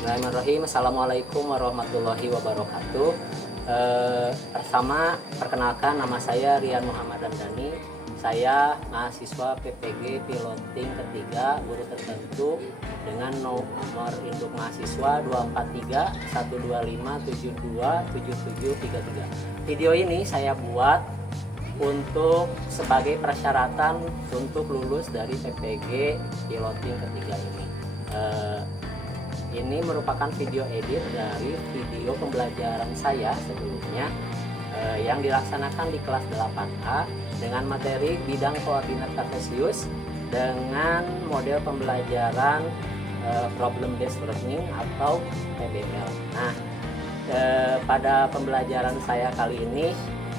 Bismillahirrahmanirrahim. Assalamualaikum warahmatullahi wabarakatuh. Perkenalkan, nama saya Rian Muhammad Dandani. Saya mahasiswa PPG Piloting ketiga guru tertentu dengan nomor induk mahasiswa 243 125 72 77 33. Video ini saya buat untuk sebagai persyaratan untuk lulus dari PPG Piloting ketiga ini. Ini merupakan video edit dari video pembelajaran saya sebelumnya yang dilaksanakan di kelas 8A dengan materi bidang koordinat kartesius dengan model pembelajaran problem based learning atau PBL. Nah, pada pembelajaran saya kali ini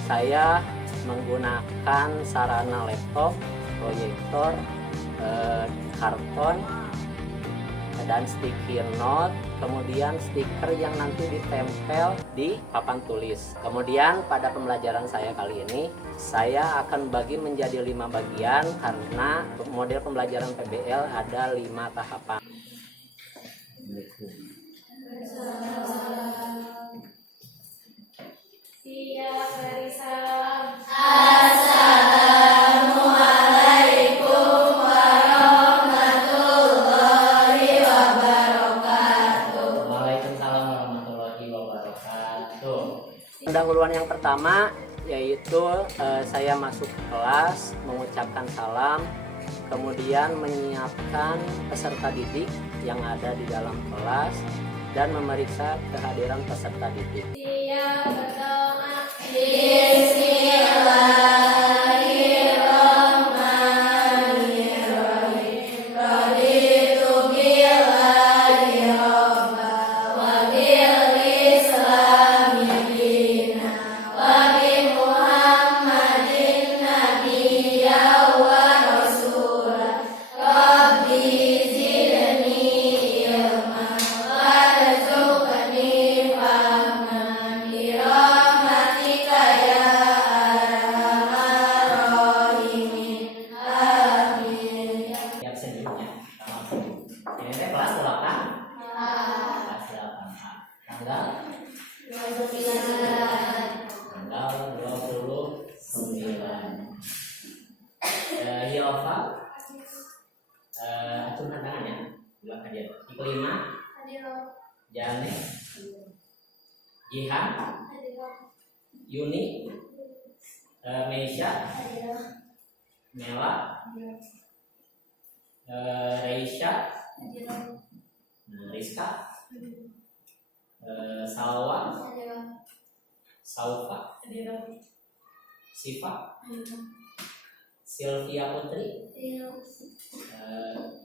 saya menggunakan sarana laptop, proyektor, karton, dan sticky note, kemudian stiker yang nanti ditempel di papan tulis. Kemudian pada pembelajaran saya kali ini saya akan bagi menjadi 5 bagian karena model pembelajaran PBL ada 5 tahapan. Siap, beri salam. Pendahuluan yang pertama yaitu saya masuk ke kelas, mengucapkan salam, kemudian menyiapkan peserta didik yang ada di dalam kelas dan memeriksa kehadiran peserta didik. Siap, berdoa. Acungan tangan ya, bilang aja. Yang kelima, Jane, Jihan, Yuni, Meisha, Mela, Reisha, Rizka, Salwa, Saufa, Siva, Sylvia Putri,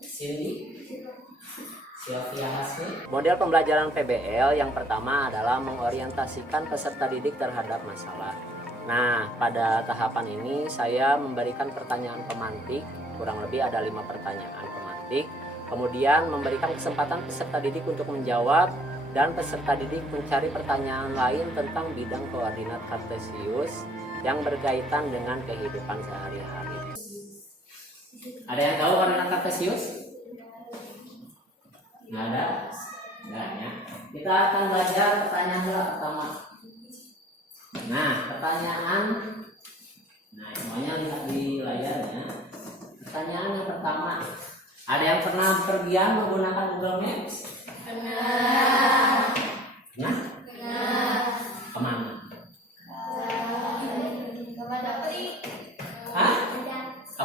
Cindy, Sylvia Hasmi. Model pembelajaran PBL yang pertama adalah mengorientasikan peserta didik terhadap masalah. Nah, pada tahapan ini saya memberikan pertanyaan pemantik, kurang lebih ada 5 pertanyaan pemantik. Kemudian memberikan kesempatan peserta didik untuk menjawab dan peserta didik mencari pertanyaan lain tentang bidang koordinat kartesius yang berkaitan dengan kehidupan sehari-hari. Ada yang tahu koordinat kartesius? Nggak ada? Nggak ya. Kita akan belajar pertanyaan pertama. Nah, pertanyaan. Nah, semuanya lihat di layarnya. Pertanyaan yang pertama. Ada yang pernah pergian menggunakan Google Maps? Pernah. Nah? Kemana?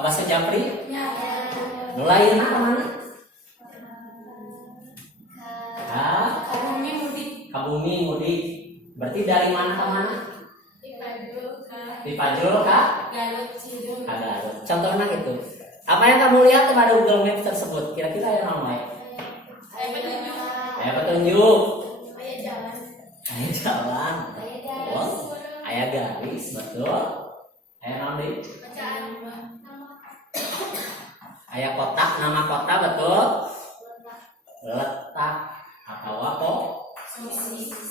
Bahasa Japri? Mulai kemana? Kabumi mudik. Berarti dari mana ke mana? Di Pajul ke Garut. Contohnya itu. Apa yang kamu lihat pada Google Maps tersebut? Kira-kira yang ramai. Ayah petunjuk. Ayah jalan. Betul. Ayah garis. Betul. Ayah nanti. Ayah kotak, nama kota, betul. Letak atau apa?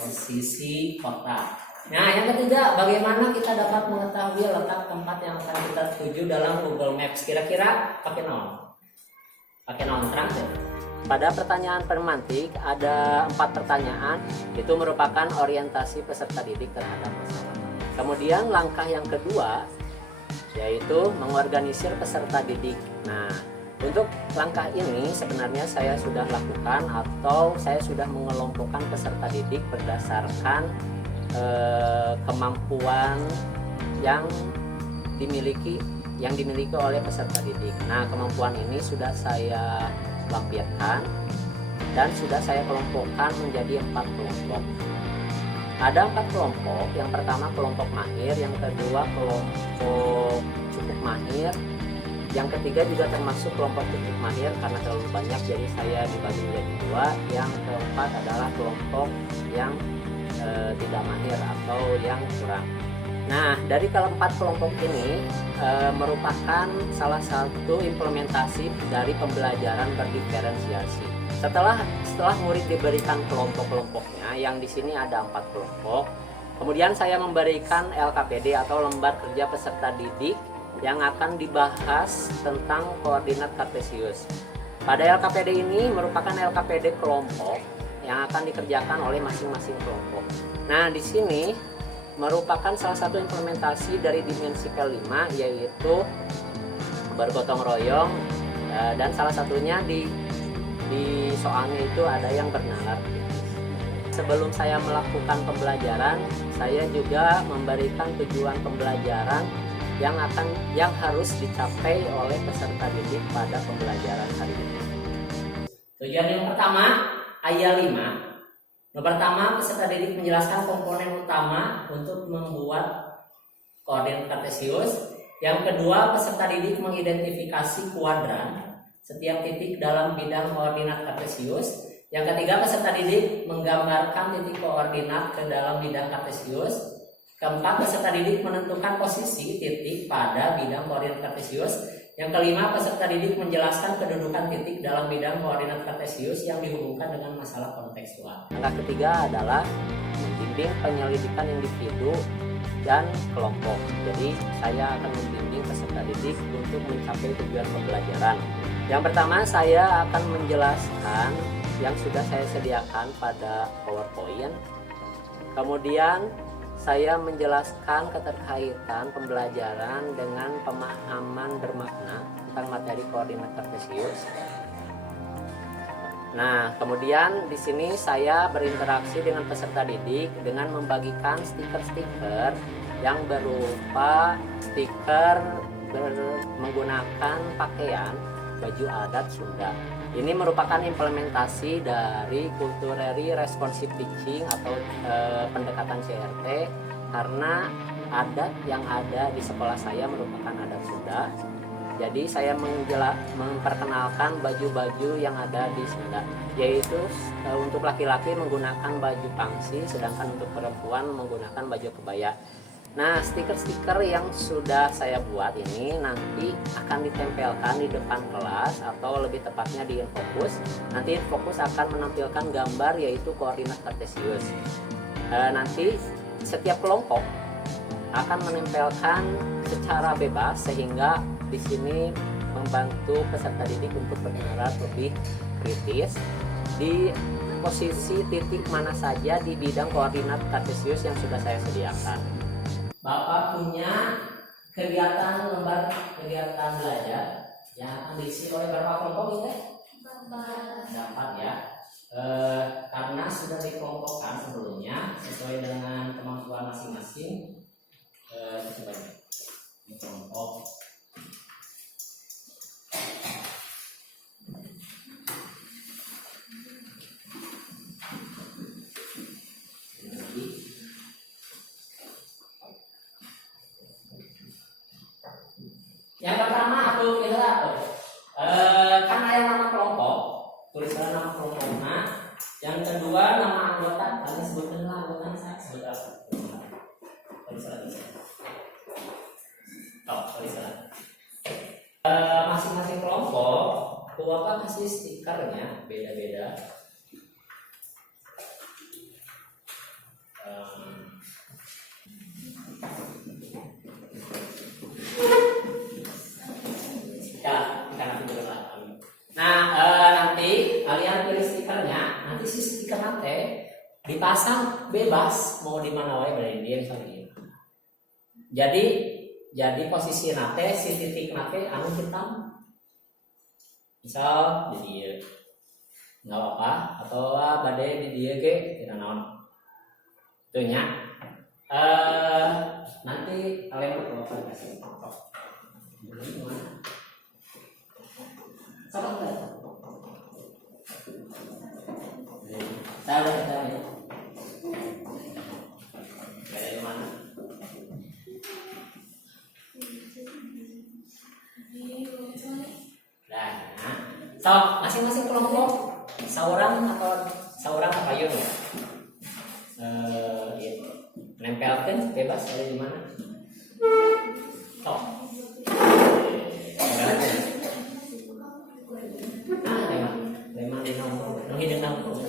Posisi kota. Nah, yang ketiga, bagaimana kita dapat mengetahui letak tempat yang akan kita tuju dalam Google Maps? Kira-kira pakai naon? Pakai naon terang deh. Pada pertanyaan pemantik ada 4 pertanyaan, itu merupakan orientasi peserta didik terhadap masalah. Kemudian langkah yang kedua yaitu mengorganisir peserta didik. Nah, untuk langkah ini sebenarnya saya sudah lakukan atau saya sudah mengelompokkan peserta didik berdasarkan kemampuan yang dimiliki oleh peserta didik. Nah, kemampuan ini sudah saya lampirkan dan sudah saya kelompokkan menjadi 4 kelompok. Ada 4 kelompok. Yang pertama kelompok mahir, yang kedua kelompok cukup mahir, yang ketiga juga termasuk kelompok cukup mahir karena terlalu banyak jadi saya dibagi menjadi 2. Yang keempat adalah kelompok yang tidak mahir atau yang kurang. Nah, dari keempat kelompok ini merupakan salah satu implementasi dari pembelajaran berdiferensiasi. Setelah murid diberikan kelompok-kelompoknya, yang di sini ada 4 kelompok, kemudian saya memberikan LKPD atau lembar kerja peserta didik yang akan dibahas tentang koordinat kartesius. Pada LKPD ini merupakan LKPD kelompok yang akan dikerjakan oleh masing-masing kelompok. Nah, di sini merupakan salah satu implementasi dari dimensi ke-5 yaitu bergotong royong, dan salah satunya di soalnya itu ada yang bernalar. Sebelum saya melakukan pembelajaran, saya juga memberikan tujuan pembelajaran yang harus dicapai oleh peserta didik pada pembelajaran hari ini. Tujuan yang pertama, ayat 5. Yang pertama, peserta didik menjelaskan komponen utama untuk membuat koordinat kartesius. Yang kedua, peserta didik mengidentifikasi kuadran setiap titik dalam bidang koordinat kartesius. Yang ketiga, peserta didik menggambarkan titik koordinat ke dalam bidang kartesius. Keempat, peserta didik menentukan posisi titik pada bidang koordinat kartesius. Yang kelima, peserta didik menjelaskan kedudukan titik dalam bidang koordinat kartesius yang dihubungkan dengan masalah kontekstual. Langkah ketiga adalah membimbing penyelidikan individu dan kelompok. Jadi saya akan membimbing peserta didik untuk mencapai tujuan pembelajaran. Yang pertama, saya akan menjelaskan yang sudah saya sediakan pada PowerPoint. Kemudian saya menjelaskan keterkaitan pembelajaran dengan pemahaman bermakna tentang materi koordinat kartesius. Nah, kemudian di sini saya berinteraksi dengan peserta didik dengan membagikan stiker-stiker yang berupa stiker menggunakan pakaian baju adat Sunda. Ini merupakan implementasi dari Culturally Responsive Teaching atau pendekatan CRT, karena adat yang ada di sekolah saya merupakan adat Sunda. Jadi saya memperkenalkan baju-baju yang ada di Sunda, yaitu untuk laki-laki menggunakan baju pangsi, sedangkan untuk perempuan menggunakan baju kebaya. Nah, stiker-stiker yang sudah saya buat ini nanti akan ditempelkan di depan kelas atau lebih tepatnya di Infocus. Nanti Infocus akan menampilkan gambar yaitu koordinat kartesius. Nanti setiap kelompok akan menempelkan secara bebas sehingga di sini membantu peserta didik untuk bergerak lebih kritis di posisi titik mana saja di bidang koordinat kartesius yang sudah saya sediakan. Bapak punya lembar kegiatan belajar yang akan diisi oleh berapa kelompok ini? 4 ya. Karena sudah dikelompokkan sebelumnya sesuai dengan kemampuan masing-masing. Coba ini kelompok. Yang pertama aku kan ada nama kelompok, tuliskan nama kelompoknya. Yang kedua nama anggota, kalian sebutkan anggotanya, saya sebut apa? Tuliskan. Tuliskan. Masing-masing kelompok, aku akan kasih stikernya beda-beda. Nanti dipasang bebas mau di mana wae dari dia misalnya. Jadi posisi nate si titik nate anu hitam. Misal di dia nggak apa atau badai di dia ke tidak naon. Tuh nya. Nanti kalian berapa kasih contoh. Salah nggak? Salah ya. Dari mana? Nah, so masing-masing kelompok seorang apa yun? Gitu. Nempelkan bebas dari mana? Sok. Lemang di nomor, hidung nomor.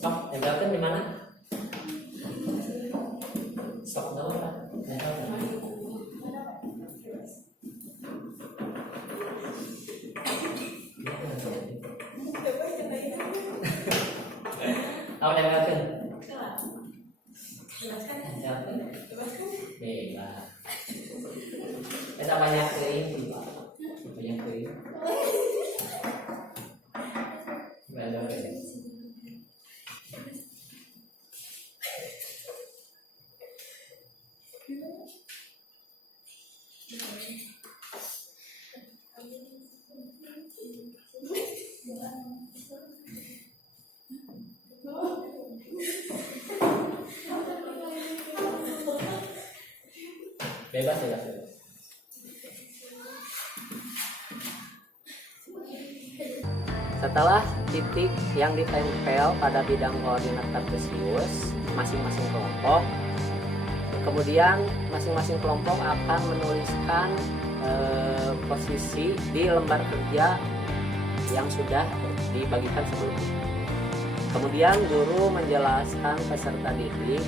Sok, tempelkan di mana? Sok nomor. Tahu tempelkan? Bebas. Kita banyak kering, banyak kering. Bebas. Setelah titik yang ditempel pada bidang koordinat kartesius masing-masing kelompok, kemudian masing-masing kelompok akan menuliskan posisi di lembar kerja yang sudah dibagikan sebelumnya. Kemudian guru menjelaskan peserta didik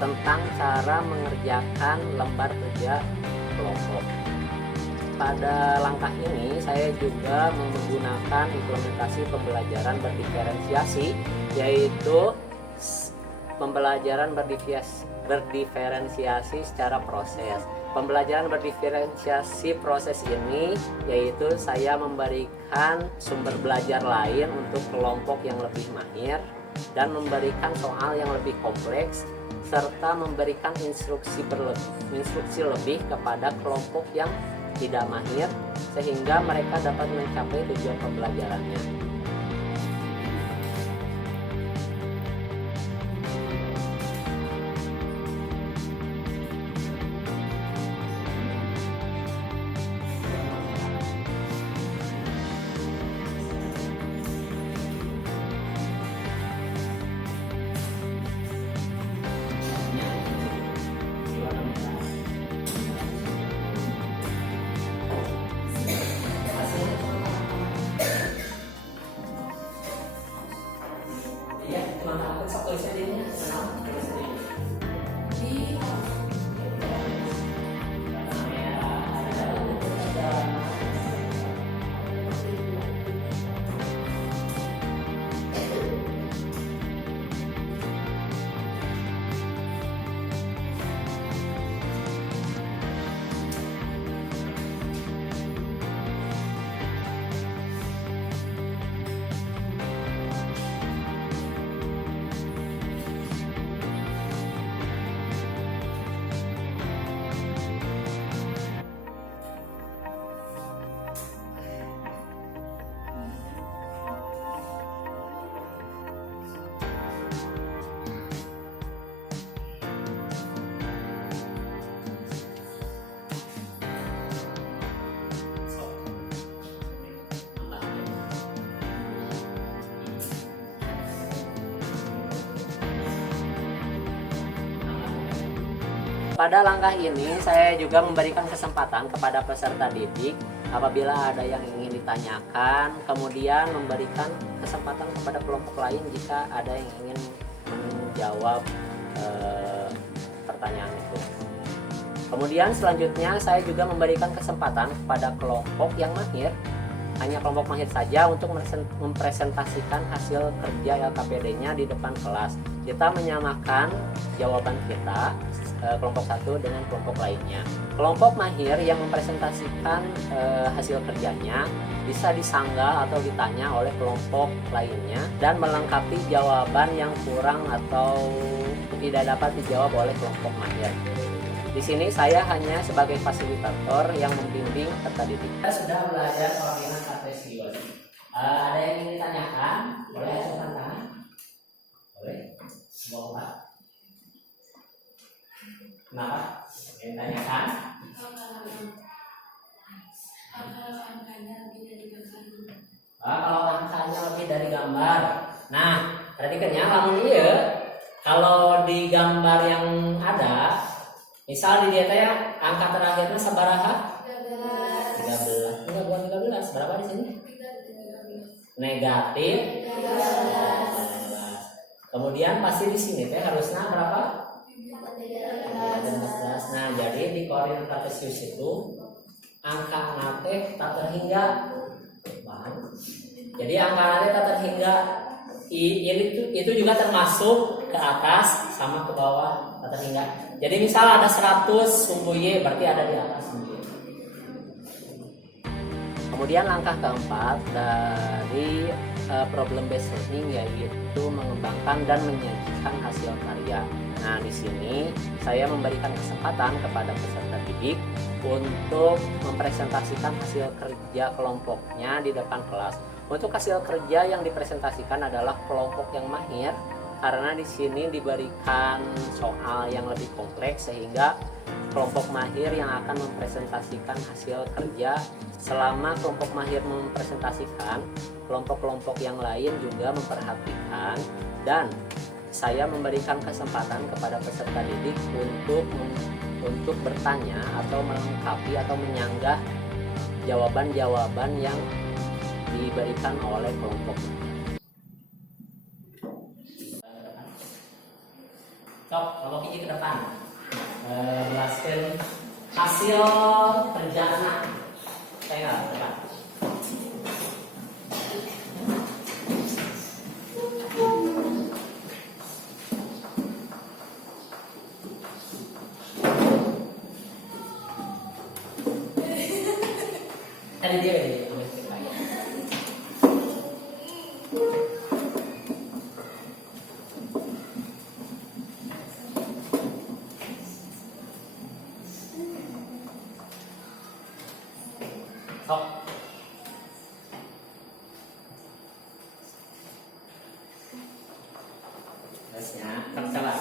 tentang cara mengerjakan lembar kerja kelompok. Pada langkah ini saya juga menggunakan implementasi pembelajaran berdiferensiasi, yaitu pembelajaran berdiferensiasi secara proses. Pembelajaran berdiferensiasi proses ini yaitu saya memberikan sumber belajar lain untuk kelompok yang lebih mahir dan memberikan soal yang lebih kompleks serta memberikan instruksi lebih kepada kelompok yang tidak mahir sehingga mereka dapat mencapai tujuan pembelajarannya. Pada langkah ini saya juga memberikan kesempatan kepada peserta didik apabila ada yang ingin ditanyakan, kemudian memberikan kesempatan kepada kelompok lain jika ada yang ingin menjawab pertanyaan itu. Kemudian selanjutnya saya juga memberikan kesempatan kepada kelompok yang mahir hanya kelompok mahir saja untuk mempresentasikan hasil kerja LKPD-nya di depan kelas. Kita menyamakan jawaban kita kelompok satu dengan kelompok lainnya. Kelompok mahir yang mempresentasikan hasil kerjanya bisa disanggah atau ditanya oleh kelompok lainnya dan melengkapi jawaban yang kurang atau tidak dapat dijawab oleh kelompok mahir. Di sini saya hanya sebagai fasilitator yang membimbing peserta didik. Kita sudah belajar koordinat kartesius. Ada yang ingin ditanyakan? Boleh acungkan tangan? Boleh? Semua Pak? Kenapa? Ingin tanyakan? Kalau angkanya lebih dari gambar. Nah, perhatikan ya, lamun iya, kalau di gambar yang ada, misal di dia ya angka terakhirnya sabaraha? 13. Enggak bukan 13. Berapa di sini? Negatif 13. Kemudian pasti di sini teh harusnya berapa? 14. Nah, jadi di koordinat kartesius itu angka nate tak terhingga. Jadi angka nate tak terhingga. Itu juga termasuk ke atas sama ke bawah tak terhingga. Jadi misal ada 100 sumbu Y berarti ada di atas sumbu Y. Kemudian langkah keempat dari problem based learning yaitu mengembangkan dan menyajikan hasil karya. Nah, di sini saya memberikan kesempatan kepada peserta didik untuk mempresentasikan hasil kerja kelompoknya di depan kelas. Untuk hasil kerja yang dipresentasikan adalah kelompok yang mahir karena di sini diberikan soal yang lebih kompleks sehingga kelompok mahir yang akan mempresentasikan hasil kerja. Selama kelompok mahir mempresentasikan, kelompok-kelompok yang lain juga memperhatikan dan saya memberikan kesempatan kepada peserta didik untuk bertanya atau melengkapi atau menyanggah jawaban-jawaban yang diberikan oleh kelompok. Sok, kelompok ini ke depan. Jelaskan hasil kerja anak. Saya nggak depan. Tadi dia ini. Sok. Terusnya, coba.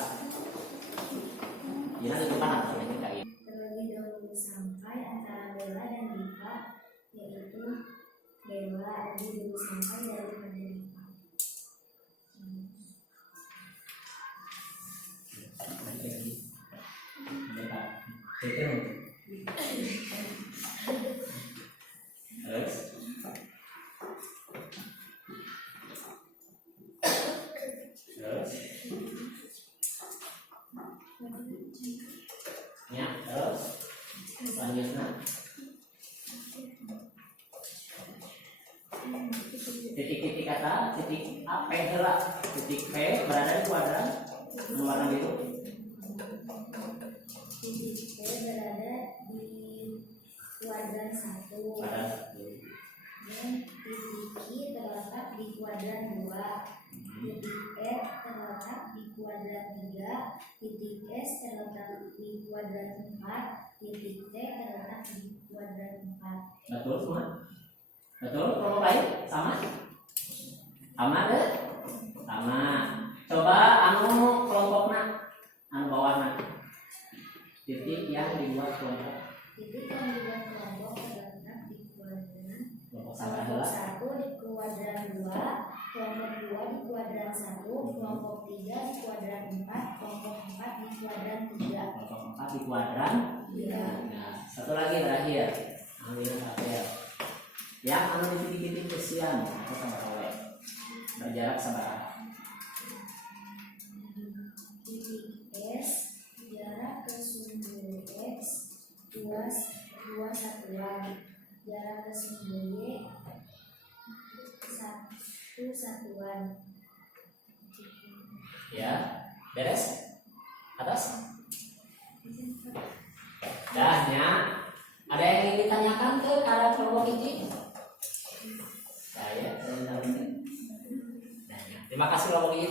Gimana di depan atau ini kayak? Terlebih dahulu sampai antara Bella dan Diva, yaitu Bella lebih dulu sampai daripada Diva. Terus. Ya, terus selanjutnya titik-titik kata titik A P adalah titik P berada di kuadran warna biru. Titik P berada di kuadran 1. Kuadran 1. Dan titik I terletak di kuadran 2. Titik F terletak di kuadran 3. Titik S terletak di kuadran 4. Titik T terletak di kuadran 4. Betul semua? Betul? Kelompok lain sama? Sama deh? Sama. Coba anu kelompoknya, anu bawahnya. Titik yang dibuat kelompok. Titik yang dibuat kelompok terletak di kuadran Kelompok sama kelompok adalah 1 di kuadran 2, kelompok 2 di kuadran 1, kelompok 3 di kuadran 4, kelompok 4 di kuadran 3. kelompok 4 di kuadran. Iya. Nah, satu lagi terakhir. Ambil apel. Yang anu titik-titik kesian atau sama oleh berjarak sama. Titik S jarak ke sumbu X 2 satuan, jarak ke sumbu Y satuan. Ya, beres? Atas? Dahnya, ada yang ingin ditanyakan ke ada kelompok ini? Saya terima kasih kelompok ini.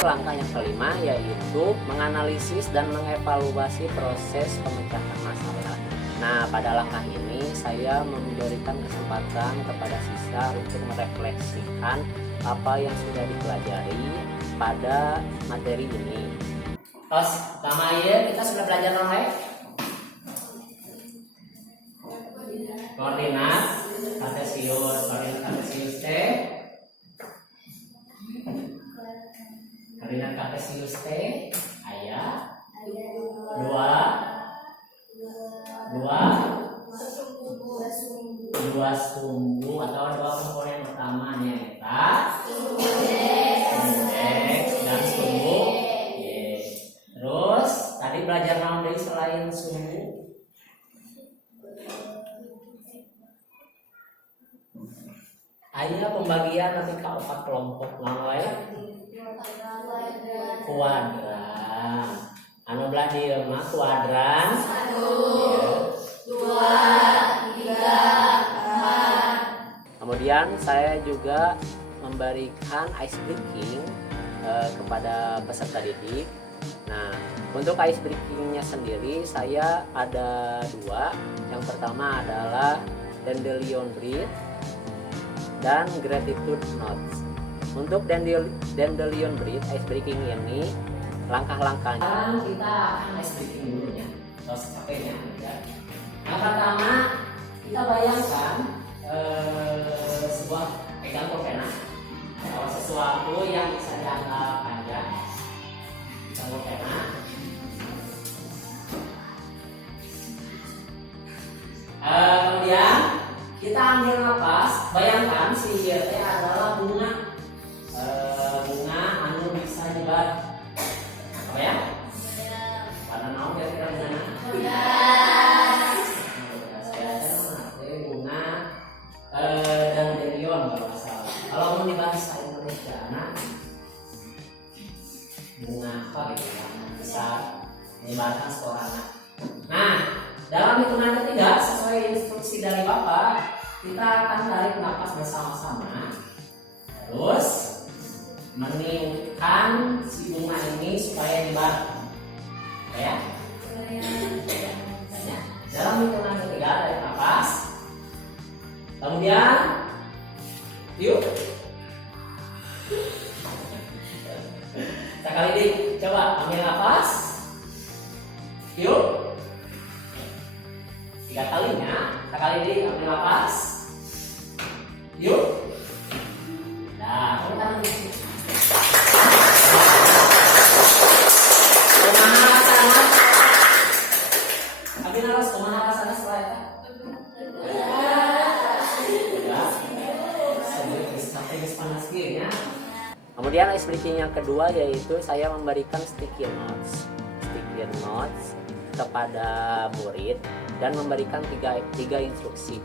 Langkah yang kelima yaitu menganalisis dan mengevaluasi proses pemecahan masalah. Nah, pada langkah ini saya memberikan kesempatan kepada siswa untuk merefleksikan apa yang sudah dipelajari pada materi ini. Terus, pertama ya kita sudah belajar nomor koordinat kartesius. Koordinat kartesius T. Koordinat kartesius T ayah dua sumbu atau dua komponen utamanya eta X dan sumbu Y. Terus tadi belajar naon deui selain sumbu? Aya pembagian nanti ke 4 kelompok naon wae? Kuadran. Anu belah dieu mah kuadran 1 2 3 4. Kemudian saya juga memberikan ice breaking kepada peserta didik. Nah, untuk ice breakingnya sendiri saya ada 2. Yang pertama adalah Dandelion Breed dan Gratitude Notes. Untuk Dandelion Breed ice breaking ini langkah-langkahnya. Sekarang kita akan ice breaking dulu ya. Terus capeknya ya. Yang pertama kita bayangkan sebuah pegang pulpena atau sesuatu yang bisa dianggap panjang. Pegang pulpena. Kemudian kita ambil nafas. Bayangkan si YT adalah bunga anu bisa dibat. Apa ya? Warna naon kira-kira bungana? Bunga dandelion kalau nggak salah. Kalau mau di bahasa Indonesia, bunga apa gitu ya? Bisa menyebarkan sporana. Nah, dalam hitungan ketiga sesuai instruksi dari Bapak, kita akan tarik nafas bersama-sama. Terus meniupkan si bunga ini supaya dibar. Ya. Dalam hitungan ketiga tarik nafas. Kemudian yuk. Sekali lagi coba ambil nafas. Yuk. 3 kalinya. Sekali lagi ambil nafas. Yuk. Nah, kumaha rasana? Abi naras kumaha rasana setelah eta? Kemudian ice breaking yang kedua yaitu saya memberikan sticky notes kepada murid dan memberikan tiga instruksi.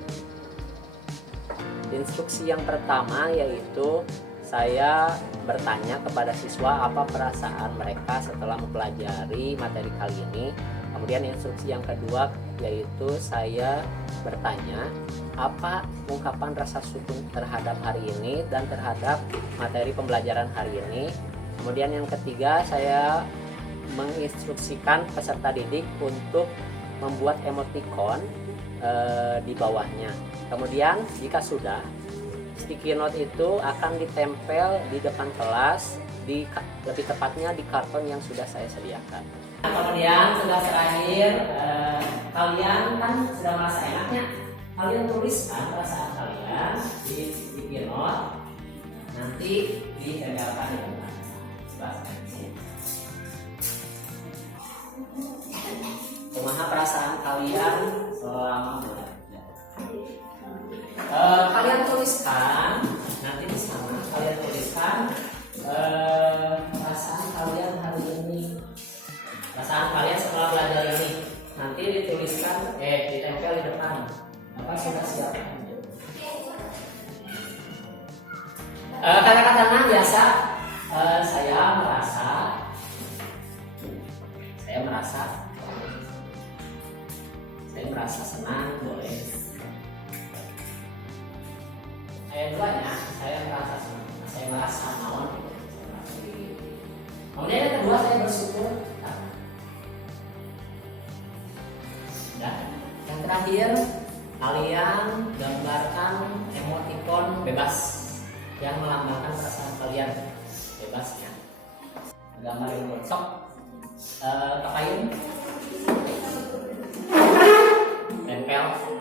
Instruksi yang pertama yaitu saya bertanya kepada siswa apa perasaan mereka setelah mempelajari materi kali ini. Kemudian instruksi yang kedua yaitu saya bertanya apa ungkapan rasa syukur terhadap hari ini dan terhadap materi pembelajaran hari ini. Kemudian yang ketiga saya menginstruksikan peserta didik untuk membuat emoticon di bawahnya. Kemudian jika sudah, sticky note itu akan ditempel di depan kelas, lebih tepatnya di karton yang sudah saya sediakan. Kemudian tugas terakhir, kalian kan sudah merasa enaknya, kalian tuliskan perasaan kalian di sticky note, nanti ditempelkan di depan. Kumaha perasaan kalian selama belajar? Kalian tuliskan nanti di sana. Kalian tuliskan perasaan kalian hari ini, perasaan kalian setelah belajar ini. Nanti dituliskan, ditempel di depan. Apa sudah siap? Kata-katanya biasa. Saya merasa senang, boleh. Ayat duanya, saya merasa senang. Saya merasa naon. Kemudian yang kedua, saya bersyukur. Dan yang terakhir, kalian gambarkan emoticon bebas yang melambangkan perasaan kalian, bebasnya. Gambar yang sok, pakaian, tempel.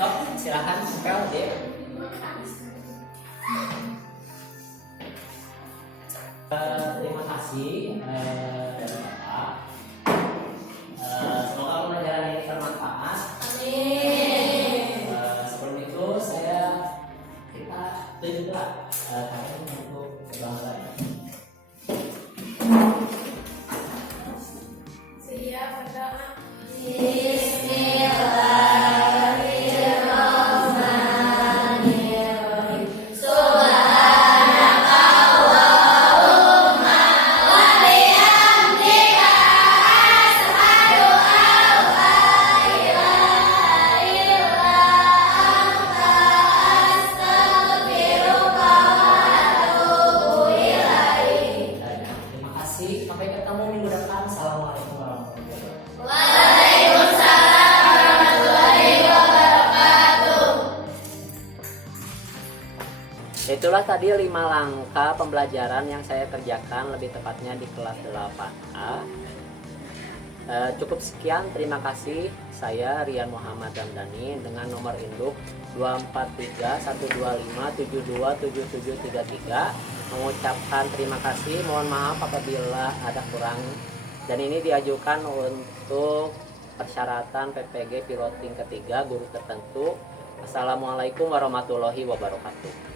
Sok, silahkan tempel deh. Terima kasih dari Bapak. Semoga pembelajaran ini bermanfaat. Amin. Sebelum itu kita tunjukkan kalian untuk kebanggaan. Siap, pertama. Terima kasih. Sampai ketemu minggu depan. Assalamualaikum warahmatullahi wabarakatuh. Waalaikumsalam warahmatullahi wabarakatuh. Itulah tadi 5 langkah pembelajaran yang saya kerjakan, lebih tepatnya di kelas 8A. Cukup sekian, terima kasih. Saya Rian Muhammad Damdani dengan nomor induk 243-125-727733 mengucapkan terima kasih. Mohon maaf apabila ada kurang, dan ini diajukan untuk persyaratan PPG piloting ketiga guru tertentu. Assalamualaikum warahmatullahi wabarakatuh.